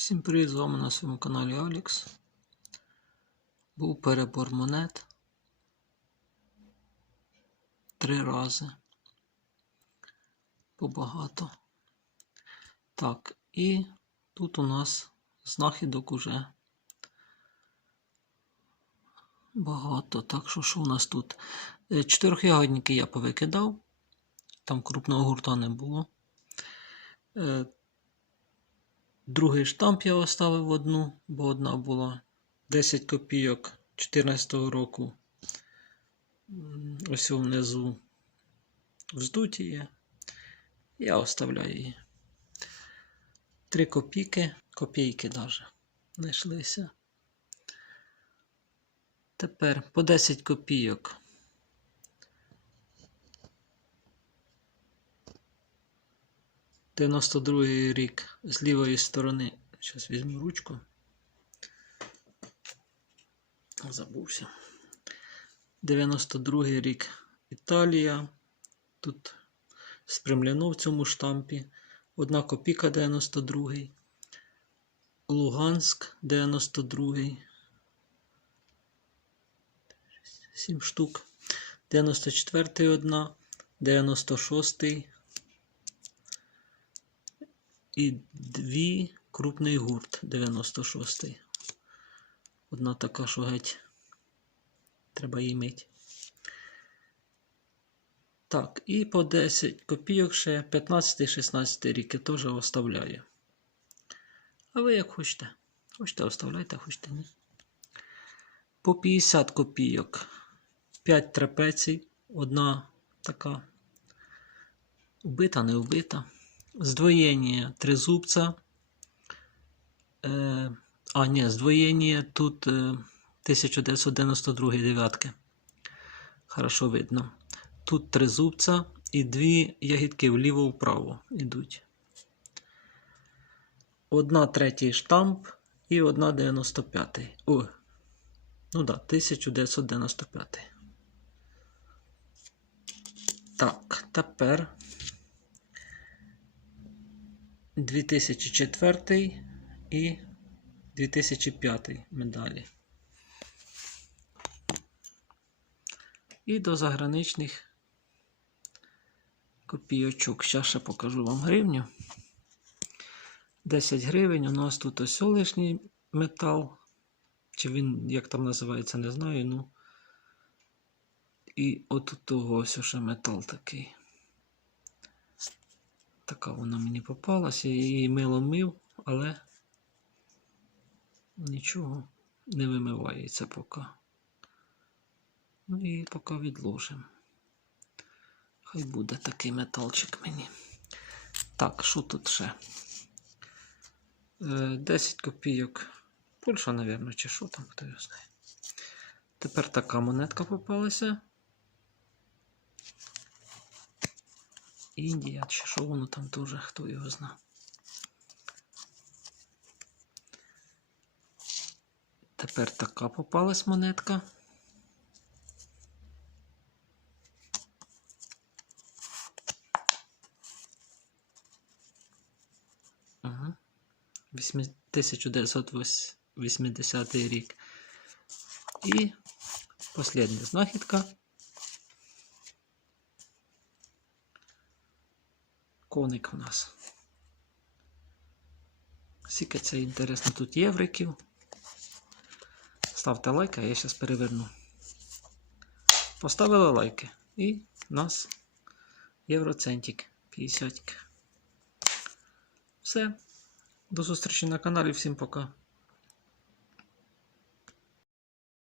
Всім привіт, з вами на своєму каналі Алікс. Був перебор монет. Три рази. Побагато. Так, і тут у нас знахідок уже багато. Так що що у нас тут? Е, Чотирьохягодники я повикидав. Там крупного гурта не було. Другий штамп я оставив одну, бо одна була 10 копійок 14 року. Ось внизу вздуті є. Я оставляю її. Три копійки, копійки навіть знайшлися. Тепер по 10 копійок. Дев'яносто другий рік з лівої сторони. Зараз візьму ручку. Забувся. 92 рік Італія. Тут спрямлено в цьому штампі. Одна копійка 92. Луганськ 92. 7 штук. 94 одна. 96 і дві крупний гурт 96. Одна така, що геть. Треба її мити. Так, і по 10 копійок ще 15-16 рік я теж оставляю. А ви як хочете. Хочете оставляйте, хочете ні. По 50 копійок. 5 трапецій. Одна така вбита, не вбита. Здвоєння тризубця. Е, а, ні, здвоєння тут е, 1992 дев'ятки. Хорошо видно. Тут тризубця і дві ягідки вліво-вправо йдуть. Одна третій штамп і одна 95. О, ну да, 1995. Так, тепер 2004 і 2005 медалі. І до заграничних копійочок. Зараз ще покажу вам гривню. 10 гривень. У нас тут ось лишній метал. Чи він, як там називається, не знаю. ну. І от того ось ще метал такий. Така вона мені попалася. Я її мило мив, але нічого не вимивається поки. Ну і поки відложимо. Хай буде такий металчик мені. Так, що тут ще? Е, 10 копійок. Польща, мабуть, чи що там, хто його знає. Тепер така монетка попалася. Індія, чи що воно там дуже, хто його знає. Тепер така попалась монетка. Ага. 1980 рік. І остання знахідка. Коник у нас. Скільки це інтересно тут євриків. Ставте лайк, а я зараз переверну. Поставили лайки. І у нас євроцентик 50. Все. До зустрічі на каналі. Всім пока.